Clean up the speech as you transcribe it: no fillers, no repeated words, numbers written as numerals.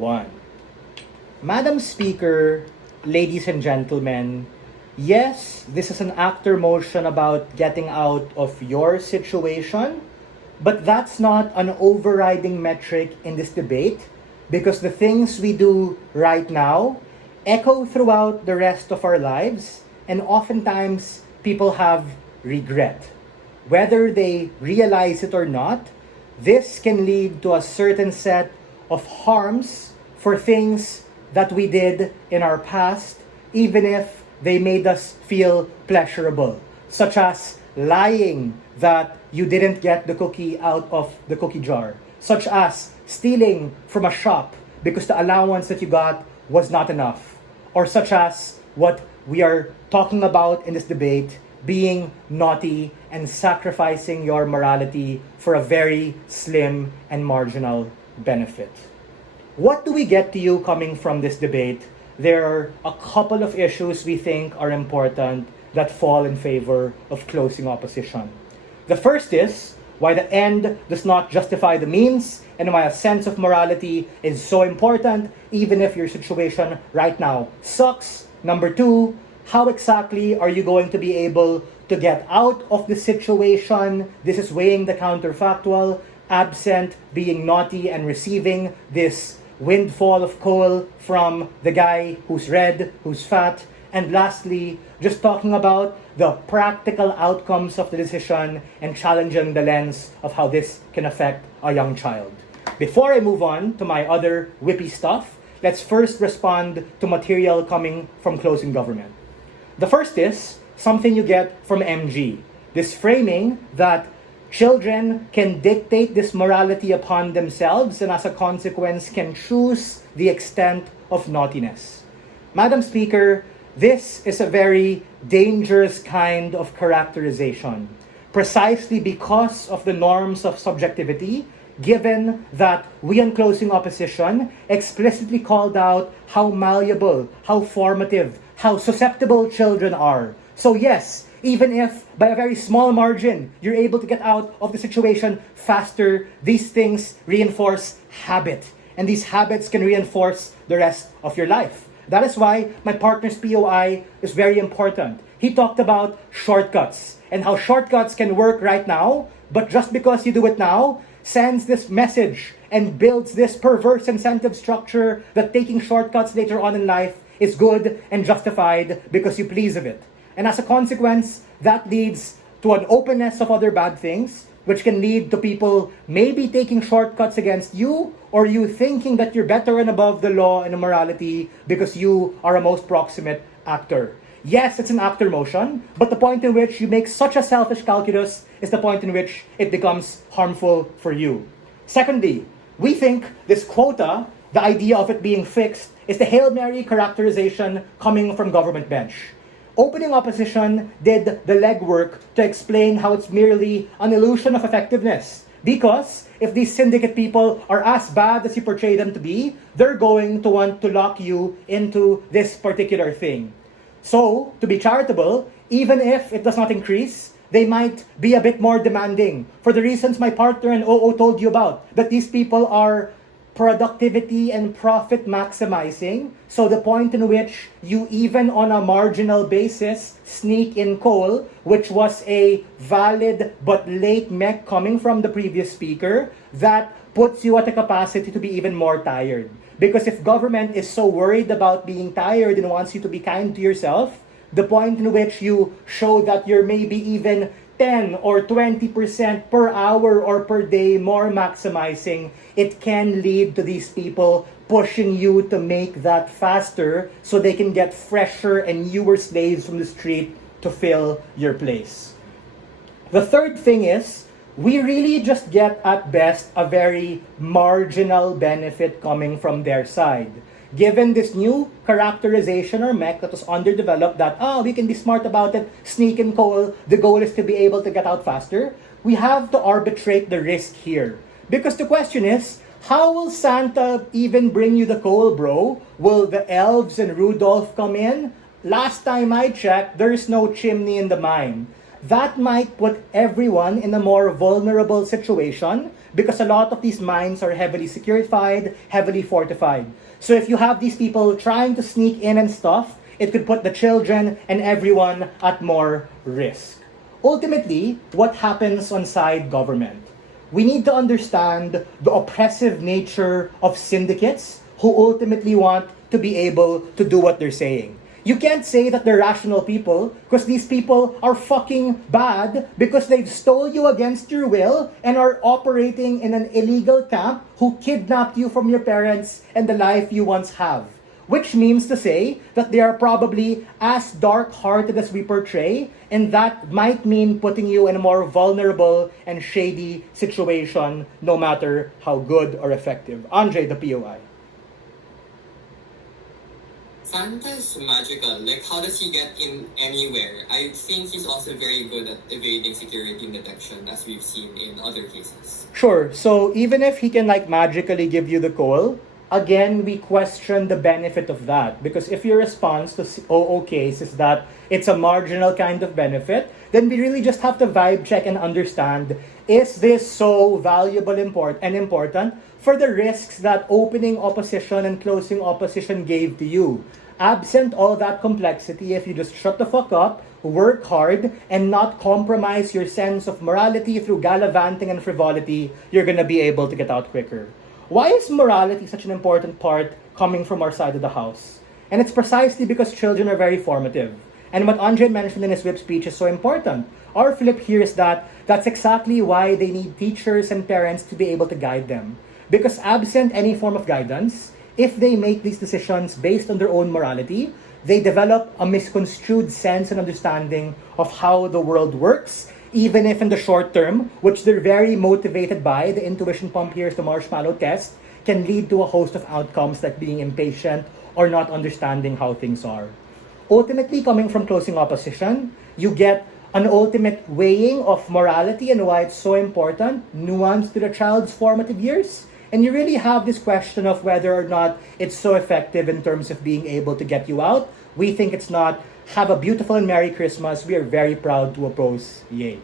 1. Madam Speaker, ladies and gentlemen, yes, this is an actor motion about getting out of your situation, but that's not an overriding metric in this debate because the things we do right now echo throughout the rest of our lives, and oftentimes people have regret. Whether they realize it or not, this can lead to a certain set of harms for things that we did in our past, even if they made us feel pleasurable, such as lying that you didn't get the cookie out of the cookie jar, such as stealing from a shop because the allowance that you got was not enough, or such as what we are talking about in this debate, being naughty and sacrificing your morality for a very slim and marginal benefit. What do we get to you coming from this debate? There are a couple of issues we think are important that fall in favor of closing opposition. The first is why the end does not justify the means, and why a sense of morality is so important even if your situation right now sucks. Number 2, how exactly are you going to be able to get out of the situation? This is weighing the counterfactual, absent being naughty and receiving this windfall of coal from the guy who's red, who's fat. And lastly, just talking about the practical outcomes of the decision and challenging the lens of how this can affect a young child. Before I move on to my other whippy stuff, let's first respond to material coming from closing government. The first is something you get from MG, this framing that children can dictate this morality upon themselves and as a consequence can choose the extent of naughtiness. Madam Speaker, this is a very dangerous kind of characterization, precisely because of the norms of subjectivity, given that we on closing opposition explicitly called out how malleable, how formative, how susceptible children are. So yes, even if by a very small margin you're able to get out of the situation faster, these things reinforce habit, and these habits can reinforce the rest of your life. That is why my partner's POI is very important. He talked about shortcuts and how shortcuts can work right now, but just because you do it now sends this message and builds this perverse incentive structure that taking shortcuts later on in life is good and justified because you please of it. And as a consequence, that leads to an openness of other bad things, which can lead to people maybe taking shortcuts against you, or you thinking that you're better and above the law and morality because you are a most proximate actor. Yes, it's an actor motion, but the point in which you make such a selfish calculus is the point in which it becomes harmful for you. Secondly, we think this quota, the idea of it being fixed, is the Hail Mary characterization coming from government bench. Opening opposition did the legwork to explain how it's merely an illusion of effectiveness. Because if these syndicate people are as bad as you portray them to be, they're going to want to lock you into this particular thing. So, to be charitable, even if it does not increase, they might be a bit more demanding for the reasons my partner and OO told you about, that these people are productivity and profit maximizing. So the point in which you even on a marginal basis sneak in coal, which was a valid but late mech coming from the previous speaker, that puts you at a capacity to be even more tired. Because if government is so worried about being tired and wants you to be kind to yourself, the point in which you show that you're maybe even 10 or 20% per hour or per day more maximizing, it can lead to these people pushing you to make that faster so they can get fresher and newer slaves from the street to fill your place. The third thing is, we really just get at best a very marginal benefit coming from their side. Given this new characterization or mech that was underdeveloped, that, we can be smart about it, sneak in coal, the goal is to be able to get out faster, we have to arbitrate the risk here. Because the question is, how will Santa even bring you the coal, bro? Will the elves and Rudolph come in? Last time I checked, there's no chimney in the mine. That might put everyone in a more vulnerable situation because a lot of these mines are heavily securified, heavily fortified. So if you have these people trying to sneak in and stuff, it could put the children and everyone at more risk. Ultimately, what happens on side government? We need to understand the oppressive nature of syndicates who ultimately want to be able to do what they're saying. You can't say that they're rational people because these people are fucking bad because they've stole you against your will and are operating in an illegal camp who kidnapped you from your parents and the life you once have. Which means to say that they are probably as dark-hearted as we portray, and that might mean putting you in a more vulnerable and shady situation no matter how good or effective. Andre, the POI. Santa is magical. Like, how does he get in anywhere? I think he's also very good at evading security and detection, as we've seen in other cases. Sure. So even if he can magically give you the call, again, we question the benefit of that. Because if your response to OO case is that it's a marginal kind of benefit, then we really just have to vibe check and understand, is this so valuable and important for the risks that opening opposition and closing opposition gave to you? Absent all that complexity, if you just shut the fuck up, work hard, and not compromise your sense of morality through gallivanting and frivolity, you're gonna be able to get out quicker. Why is morality such an important part coming from our side of the house? And it's precisely because children are very formative. And what Andre mentioned in his whip speech is so important. Our flip here is that that's exactly why they need teachers and parents to be able to guide them. Because absent any form of guidance, if they make these decisions based on their own morality, they develop a misconstrued sense and understanding of how the world works, even if in the short term, which they're very motivated by, the intuition pump here is the marshmallow test, can lead to a host of outcomes like being impatient or not understanding how things are. Ultimately, coming from closing opposition, you get an ultimate weighing of morality and why it's so important, nuance to the child's formative years. And you really have this question of whether or not it's so effective in terms of being able to get you out. We think it's not. Have a beautiful and Merry Christmas. We are very proud to oppose. Yay.